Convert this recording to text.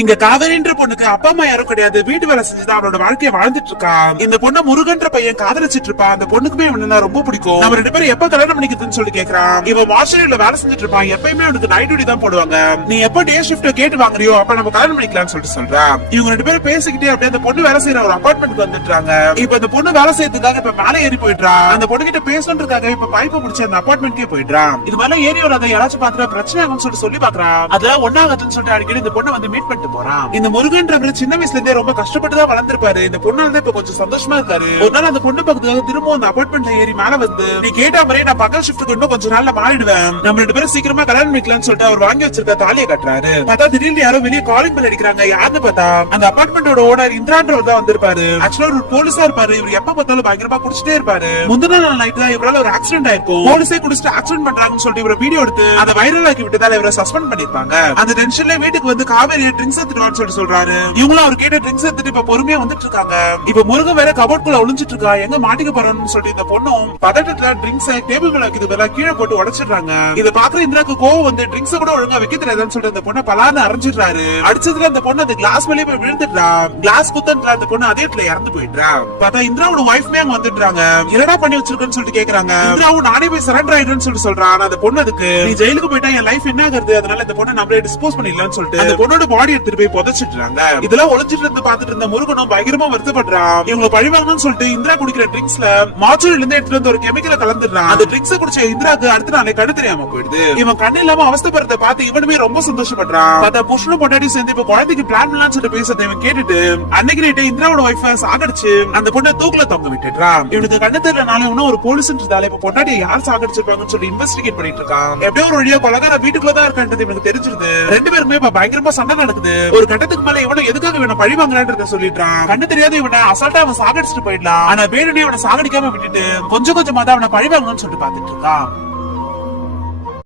இங்க காவேரின்ற பொண்ணுக்கு அப்பா அம்மா யாரும் கிடையாது, வீட்டு வேலை செஞ்சுதான் அவனோட வாழ்க்கையை வாழ்ந்துட்டு இருக்கா. இந்த பொண்ணு முருகன்ற பையன் காதலிச்சிட்டு இருப்பான். அந்த பொண்ணுக்குமே இவனை ரொம்ப பிடிக்கும். நம்ம 2 பேரும் எப்ப கல்யாணம் பண்ணிக்கிறதுன்னு சொல்லி கேக்குறான். இவன் மார்ஷல்ல வேலை செஞ்சுட்டு இருப்பான். எப்பயுமே அவனுக்கு நைட் டியூட்டி தான் போடுவாங்க. நீ எப்ப டே ஷிஃப்ட் கேட்டு வாங்குறியோ அப்ப நம்ம கல்யாணம் பண்ணிக்கலாம்னு சொல்லிட்டு சொல்றான். இவங்க 2 பேரும் பேசிக்கிட்டே அப்படியே அந்த பொண்ணு வேலை செய்யற ஒரு அபார்ட்மெண்ட்க்கு வந்துட்டாங்க. இப்ப அந்த பொண்ணு வேலை செய்யறதுக்காக இப்ப மேல ஏறி போயிடுறா. அந்த பொண்ணு கிட்ட பேசணுன்றதுக்காக இப்ப பைப்பை முடிச்சு அந்த அபார்ட்மெண்ட்க்கே போயிடுறான். இது மாதிரி ஏறி வராத யாராச்சும் பாத்துற பிரச்சனை ஆகும்னு சொல்லிட்டு சொல்லி பாக்குறான். அதெல்லாம் ஒன்னாகத்துன்னு சொல்லிட்டு அடிக்கடி இந்த பொண்ணு வந்து மீட் பண்ணிட்டு போறான். இந்த முருகன்றவர் சின்ன வயசுல இருந்தே ரொம்ப கஷ்டப்பட்டு தான் வளர்ந்திருப்பாரு. இந்த பொண்ணால இப்ப கொஞ்சம் சந்தோஷமா இருக்காரு. ஒரு நாள் அந்த பொண்ணு பக்கத்துல திரும்ப அந்த அபார்ட்மெண்ட்ல ஏறி மேல வந்து, நீ கேட்ட மாதிரியே நான் பகல் ஷிஃப்ட்டுக்கு இன்னும் கொஞ்சம் நாள்ல மாறிடுவேன், நம்ம 2 பேரும் சீக்கிரமா கல்யாணம் பண்ணிக்கலாம்னு சொல்லிட்டு அவர் வாங்கி வச்சிருக்க தாலியை கட்டுறாரு. பார்த்தா திடீர்னு யாரோ வெளியே காலிங் பெல் அடிக்கிறாங்க. யாருன்னு பார்த்தா அந்த அபார்ட்மெண்டோட ஓனர் இந்திரான்றவர் தான் வந்திருப்பாரு. ஆக்சுவலா ஒரு போலீஸா இருப்பாரு. இவர் எப்ப பார்த்தாலும் பயங்கரமா குடிச்சிட்டே இருப்பாரு. முந்தின நாள் நைட் தான் இவரால ஒரு ஆக்சிடென்ட் ஆயிருக்கும். போலீஸே குடிச்சிட்டு ஆக்சிடென்ட் பண்றாங்கன்னு சொல்லிட்டு இவர வீடியோ எடுத்து அதை வைரல் ஆக்கி விட்டதால இவரை சஸ்பெண்ட் பண்ணிருப்பாங்க. அந்த டென்ஷன்ல வீட்டுக்கு வந்து காவேரி ட்ரிங்க்ஸ் எடுத்துட்டு சொல்லிட்டு சொல்றாரு. இவங்களும் அவர் கேட்ட ட்ரிங்க்ஸ் எடுத்துட்டு இப்ப பொறுமையா வந்துட்டு இருக்காங்க. இப்ப முருகன் வேற கபோர்ட்குள்ள ஒளிஞ்சிட்டு இருக்கா. எங்க மாட்டிக்க போறான்னு சொல்லிட்டு இந்த பொண்ணும் பதட்டத்துல ட்ரிங்க்ஸ் டேபிள் மேல வைக்கிறது பதிலா கீழே போட்டு உடைச்சிடுறாங்க. இத பாக்குற இந்திராக்கு கோவம் வந்து ட்ரிங்க்ஸ் கூட ஒழுங்கா வைக்க தெரியாதுன்னு சொல்லிட்டு அந்த பொண்ணை பலான்னு அரைஞ்சிடுறாரு. அடிச்சதுல அந்த பொண்ணு அந்த கிளாஸ் மேலே போய் விழுந்துடுறா. கிளாஸ் குத்தன்ற அந்த பொண்ணு அதே இடத்துல இறந்து போயிடுறா. பார்த்தா இந்திராவோட வைஃப்மே அங்க வந்துடுறாங்க. என்னடா பண்ணி வச்சிருக்கன்னு சொல்லிட்டு கேக்குறாங்க. இந்திராவும் நானே போய் சரண்டர் ஆயிடுன்னு சொல்லிட்டு சொல்றான். அந்த பொண்ணு அதுக்கு, நீ ஜெயிலுக்கு போயிட்டா என் லைஃப் என்ன ஆகுது, அதனால இந்த பொண்ணை நம்மளே டிஸ்போஸ் பண்ணிடலாம்னு சொல்லிட்டு அந்த பொண்ணோட பாடி எடுத்துட்டு போய் புதைச்சிடுறாங்க. இதெல்லாம் ஒளிஞ்சிட்டு இருந்து பாத்துட்டு இருந்த முருகனும் பயங்கரமா வருத்தப்படுறான். இவங்க பழிவாங்கன்னு சொல்லிட்டு இந்திரா குடிக்கிற ட்ரிங்க்ஸ்ல மாச்சூரில இருந்து எடுத்துட்டு வந்து ஒரு கெமிக்கலை கலந்துடுறான். அந்த ட்ரிங்க்ஸ் குடிச்ச இந்திராக்கு அடுத்த நாளே கண்ணு தெரியாம போயிடுது. இவன் கண்ணு இல்லாம அவஸ்தைப்படுறத பார்த்து இவனுமே ரொம்ப சந்தோஷப்படுறான். பார்த்தா புருஷனும் பொண்டாட்டி சேர்ந்து இப்ப குழந்தைக்கு பிளான் பண்ணலாம்னு சொல்லிட்டு பேசுறதை இவன் கேட்டுட்டு அன்னைக்கு நைட்டு இந்திராவோட வைஃபை சாகடிச்சு அந்த பொண்ணை தூக்குல தொங்க விட்டுறான். இவனுக்கு கண்ணு தெரியலனால இன்னும் ஒரு போலீஸ்ன்றதால இப்ப பொண்டாட்டியை யார் சாகடிச்சிருப்பாங்கன்னு சொல்லி இன்வெஸ்டிகேட் பண்ணிட்டு இருக்கான். எப்படியோ ஒரு வழியா கொலகார வீட்டுக்குள்ளதான் இருக்கான்றது இவனுக்கு தெரிஞ்சிருது. 2 பேருமே இப்ப பயங்கரமா சண்டை நடக்குது. ஒரு கட்டத்துக்கு மேல இவனை எதுக்காக இவனை பழி வாங்குறான்றத சொல்லிடுறான். கண்ணு தெரியாத இவனை அசால்ட்டா அவன் சாகடிச்சுட்டு போயிடலாம். ஆனா வேணுனே அவனை சாகடிக்காம விட்டுட்டு கொஞ்சம் கொஞ்சமா தான் அவனை பழி வாங்கணும்னு சொல்லிட்டு பாத்துட்டு இருக்கான்.